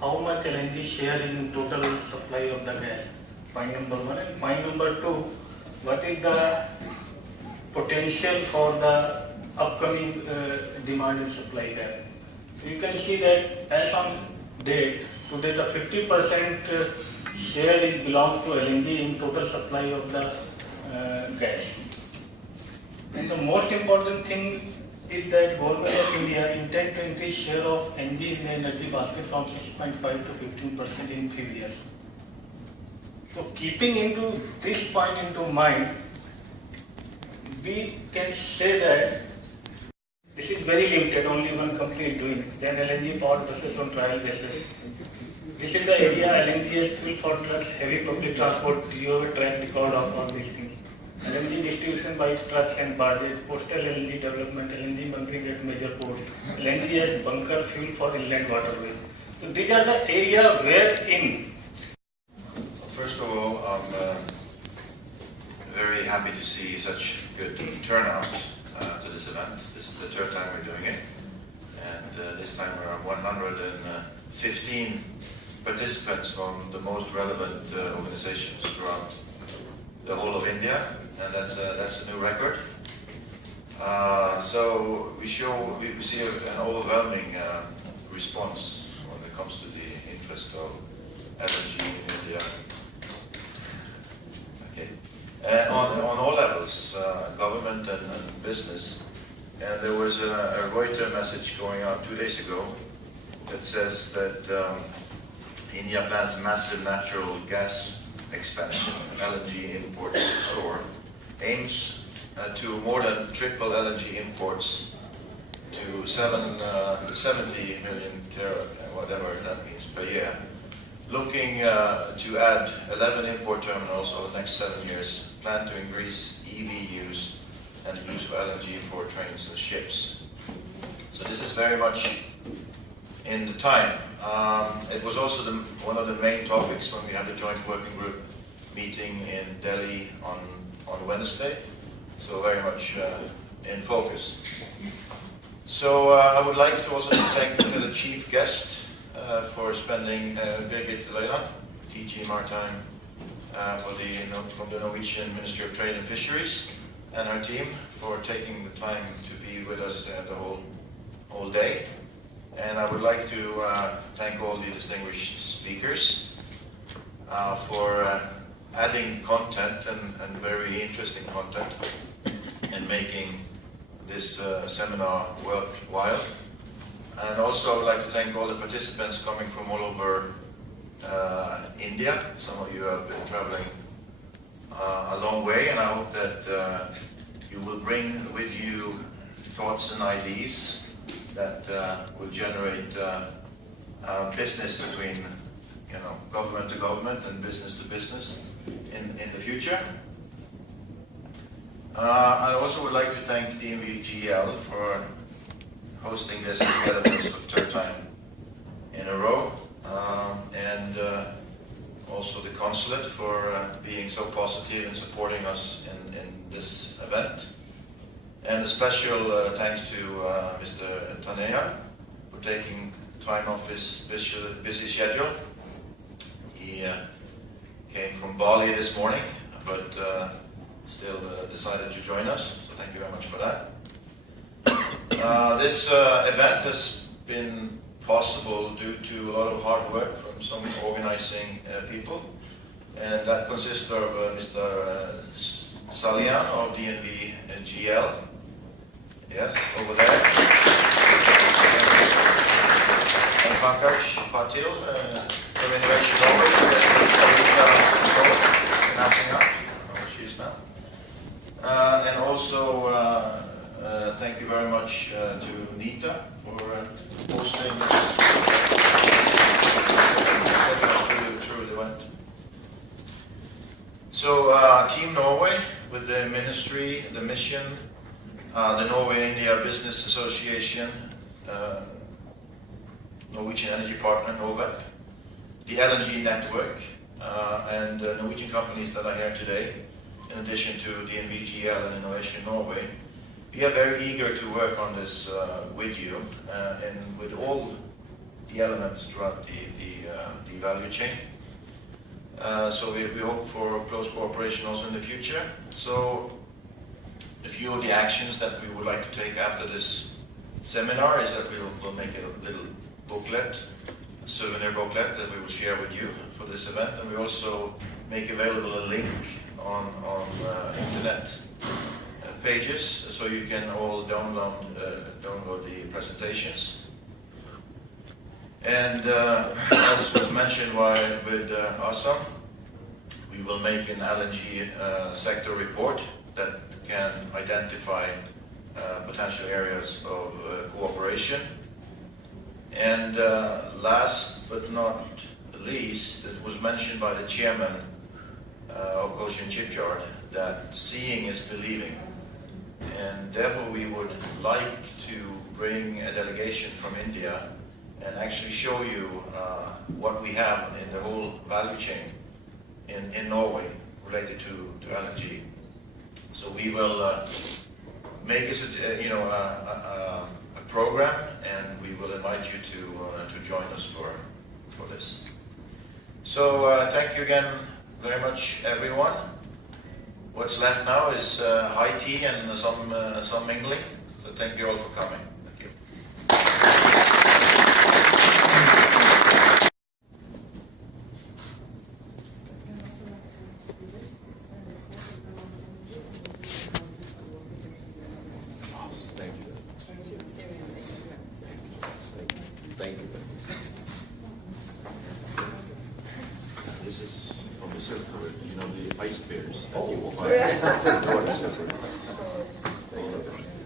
how much LNG share in total supply of the gas? Point number one. And point number two, what is the potential for the upcoming demand and supply gap? So you can see that as on date, today the 50% share belongs to LNG in total supply of the gas. And the most important thing is that Government of India intend to increase share of LNG in the energy basket from 6.5 to 15% in few years. So keeping into this point into mind, we can say that this is very limited, only one company is doing it. Then LNG powered buses on trial basis. This is the area LNG is fuel for trucks, heavy public transport. You have a track record of all these things. LNG distribution by trucks and barges, coastal LNG development, LNG bunkering at major ports, LNG as bunker fuel for inland waterways. So these are the areas wherein. First of all, I'm very happy to see such good turnout to this event. This is the third time we're doing it, and this time we're 115 participants from the most relevant organizations throughout the whole of India, and that's a new record. So we see an overwhelming response when it comes to the interest of LNG in India. Okay, on all levels, government and business. And there was a Reuters message going out 2 days ago that says that India plans massive natural gas expansion, LNG imports store, aims to more than triple LNG imports to 70 million whatever that means per year. Looking to add 11 import terminals over the next 7 years, plan to increase EV use and use of LNG for trains and ships. So this is very much in the time. It was also one of the main topics when we had the joint working group meeting in Delhi on Wednesday, so very much in focus. So I would like to also thank the chief guest for spending Birgit Leila, DG Maritime from the Norwegian Ministry of Trade and Fisheries, and her team for taking the time to be with us the whole day. And I would like to thank all the distinguished speakers for adding content and very interesting content and making this seminar worthwhile. And also I would like to thank all the participants coming from all over India. Some of you have been traveling a long way, and I hope that you will bring with you thoughts and ideas that will generate business between government to government and business to business in the future. I also would like to thank DNV GL for hosting this together with us for the third time in a row, and also the consulate for being so positive and supporting us in this event. And a special thanks to Mr. Taneja for taking time off his busy schedule. He came from Bali this morning, but still decided to join us, so thank you very much for that. This event has been possible due to a lot of hard work from some organizing people, and that consists of Mr. Salian of DNV GL, yes, over there, and Pankaj Patil from Innovation Norway, announcing out where she is now. And also thank you very much to Nita for hosting through the event. So Team Norway with the ministry, the mission, the Norway-India Business Association, Norwegian Energy Partner, Norway, the LNG Network, and Norwegian companies that are here today, in addition to DNV GL and Innovation Norway. We are very eager to work on this with you and with all the elements throughout the value chain. So we hope for close cooperation also in the future. So a few of the actions that we would like to take after this seminar is that we will make a little booklet, a souvenir booklet that we will share with you for this event, and we also make available a link on internet pages so you can all download the presentations. And as was mentioned with Assam, we will make an LNG sector report that can identify potential areas of cooperation. And last but not least, it was mentioned by the chairman of Goshen Shipyard that seeing is believing. And therefore we would like to bring a delegation from India and actually show you what we have in the whole value chain in Norway related to LNG. So we will make a program, and we will invite you to join us for this. So thank you again very much, everyone. What's left now is high tea and some mingling. So thank you all for coming. Thank you. Thank you. This is from the circular, you know, the ice bears that you will find.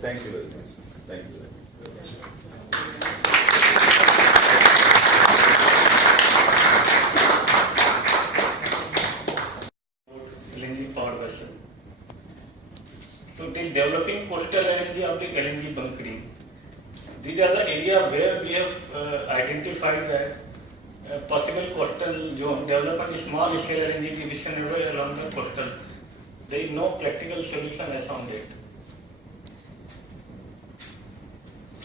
Thank you very much. Thank you. LNG power vessel. So the developing coastal LNG of the LNG bunkering. These are the area where we have identified that possible coastal zone, development small scale LNG division along the coastal. There is no practical solution as on date.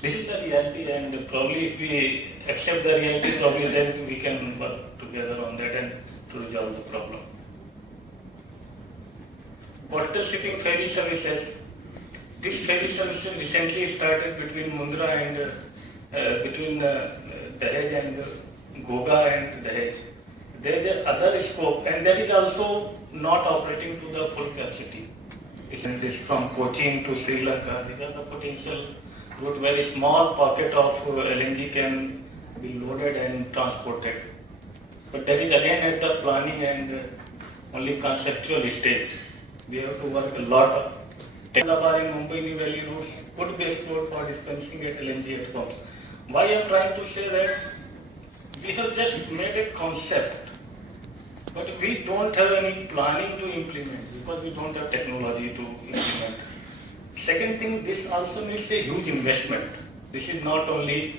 This is the reality, and probably if we accept the reality, probably then we can work together on that and to resolve the problem. Coastal shipping ferry services. This ferry service recently started between Mundra and between Dahej and Goga and Dahej. There is other scope, and that is also not operating to the full capacity. This from Cochin to Sri Lanka, these are the potential route where a small pocket of LNG can be loaded and transported. But that is again at the planning and only conceptual stage. We have to work a lot. Technabar in Mumbai Valley routes could be explored for dispensing at LNG at homes. Why I am trying to say that we have just made a concept, but we don't have any planning to implement because we don't have technology to implement. Second thing, this also needs a huge investment. This is not only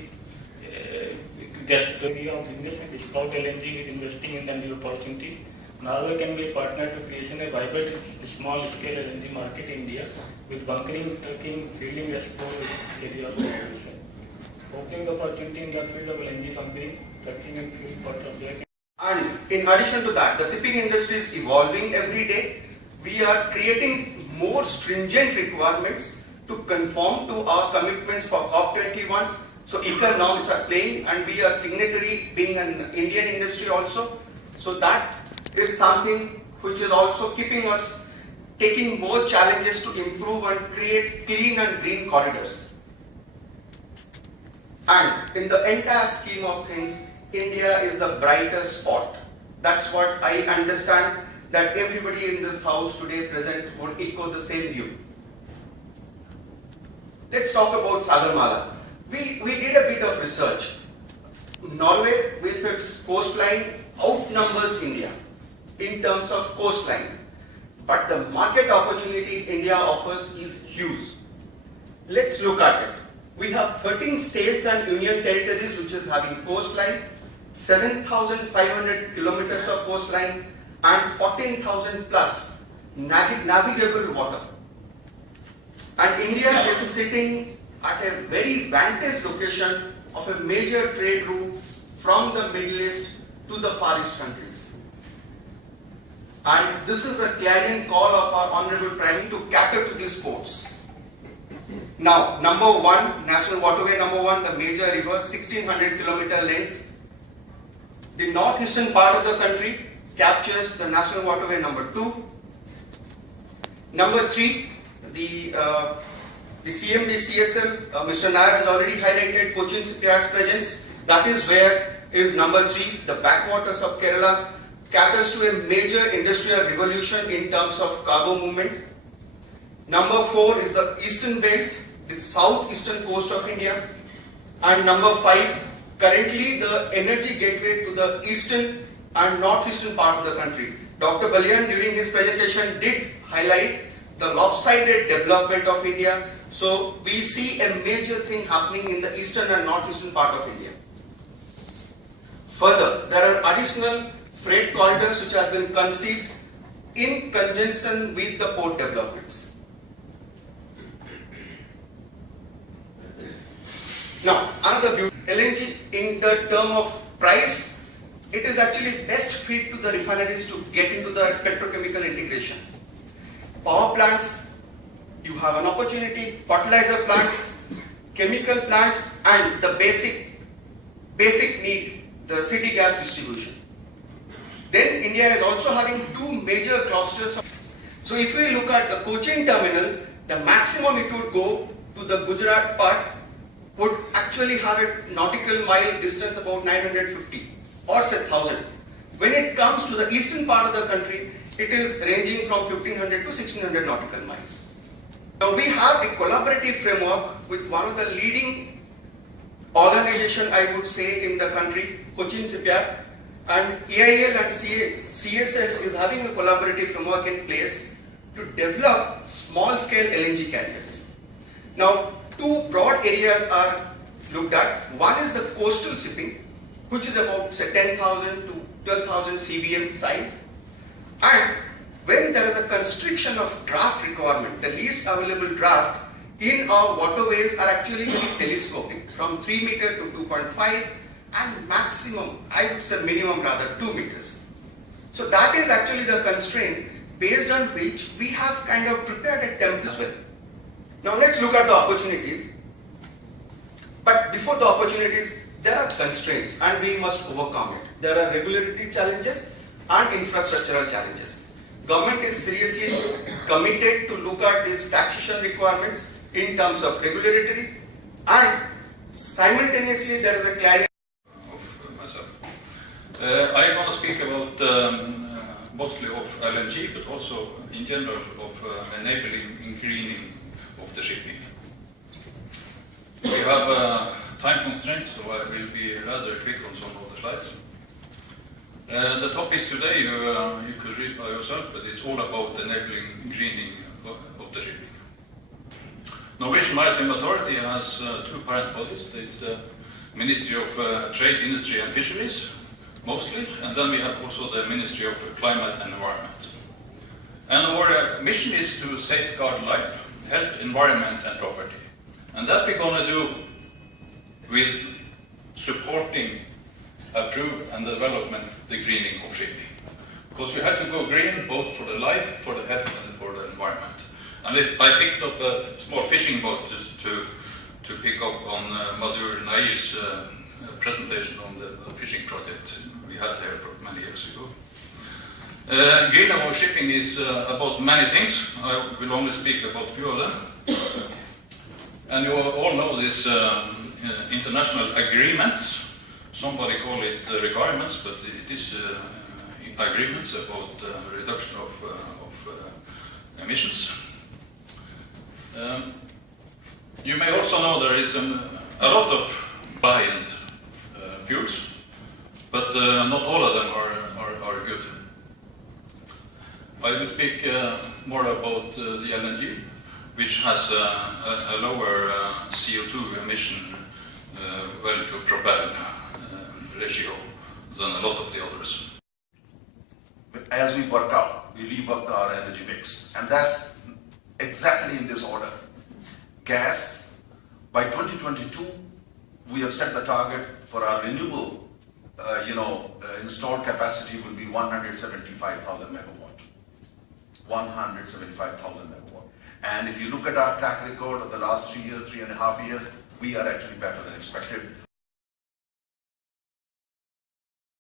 just the idea of investment. Scout LNG is investing in the new opportunity. Norway can be a partner to creation a vibrant small scale LNG market in India with bunkering, trucking, fueling, export area of operation. Opening the opportunity in the field of LNG bunkering, trucking and fuel part of that. And in addition to that, the shipping industry is evolving every day. We are creating more stringent requirements to conform to our commitments for COP21. So ICAR norms are playing, and we are signatory being an Indian industry also. So that is something which is also keeping us taking more challenges to improve and create clean and green corridors. And in the entire scheme of things, India is the brightest spot. That's what I understand that everybody in this house today present would echo the same view. Let's talk about Sagarmala. We did a bit of research. Norway with its coastline outnumbers India in terms of coastline. But the market opportunity India offers is huge. Let's look at it. We have 13 states and union territories which is having coastline, 7,500 kilometers of coastline and 14,000 plus navigable water. And India is sitting at a very vantage location of a major trade route from the Middle East to the Far East countries. And this is a clarion call of our Honorable Prime Minister to cater to these ports. Now, number one, National Waterway number one, the major river, 1600 kilometer length. The northeastern part of the country captures the National Waterway number 2. Number 3, the CMD CSL, Mr. Nair has already highlighted Cochin Shipyard's presence. That is where is number 3, the backwaters of Kerala, caters to a major industrial revolution in terms of cargo movement. Number 4 is the eastern belt, the southeastern coast of India. And number 5, currently the energy gateway to the eastern and northeastern part of the country. Dr. Balian during his presentation did highlight the lopsided development of India. So we see a major thing happening in the eastern and northeastern part of India. Further, there are additional freight corridors which have been conceived in conjunction with the port developments. Now, another beauty, LNG in the term of price, it is actually best fit to the refineries to get into the petrochemical integration. Power plants, you have an opportunity, fertilizer plants, chemical plants, and the basic need, the city gas distribution. Then India is also having 2 major clusters. So if we look at the Cochin terminal, the maximum it would go to the Gujarat part would actually have a nautical mile distance about 950 or say 1000. When it comes to the eastern part of the country, it is ranging from 1500 to 1600 nautical miles. Now we have a collaborative framework with one of the leading organization, I would say, in the country, Cochin Shipyard, and EIL and CSL is having a collaborative framework in place to develop small-scale LNG carriers. Now, 2 broad areas are looked at. One is the coastal shipping, which is about say 10,000 to 12,000 CBM size. And when there is a constriction of draft requirement, the least available draft in our waterways are actually telescoping from 3 meter to 2.5 and maximum, I would say minimum rather, 2 meters. So that is actually the constraint based on which we have kind of prepared a template as well. Now let's look at the opportunities. But before the opportunities, there are constraints and we must overcome it. There are regulatory challenges and infrastructural challenges. Government is seriously committed to look at these taxation requirements in terms of regulatory, and simultaneously there is a clarity of myself. I'm going to speak about mostly of LNG, but also in general of enabling greening of the shipping. We have time constraints, so I will be rather quick on some of the slides. The topics today you could read by yourself, but it's all about enabling greening of the shipping. Norwegian Maritime Authority has 2 parent bodies. It's the Ministry of Trade, Industry and Fisheries, mostly, and then we have also the Ministry of Climate and Environment. And our mission is to safeguard life, health, environment and property. And that we're going to do with supporting, approve and development the greening of shipping. Because you have to go green both for the life, for the health and for the environment. And I picked up a small fishing boat just to pick up on Madhur Nair's presentation on the fishing project we had there for many years ago. Green of shipping is about many things. I will only speak about a few of them. And you all know these international agreements. Somebody call it requirements, but it is agreements about reduction of emissions. You may also know there is a lot of buy-in fuels, but not all of them are good. I will speak more about the LNG, which has a lower CO2 emission well to propel ratio than a lot of the others. As we work out, we rework our energy mix, and that's exactly in this order. Gas, by 2022, we have set the target for our renewable installed capacity will be 175,000 megawatt. 175,000 megawatt. And if you look at our track record of the last 3 years, 3.5 years, we are actually better than expected.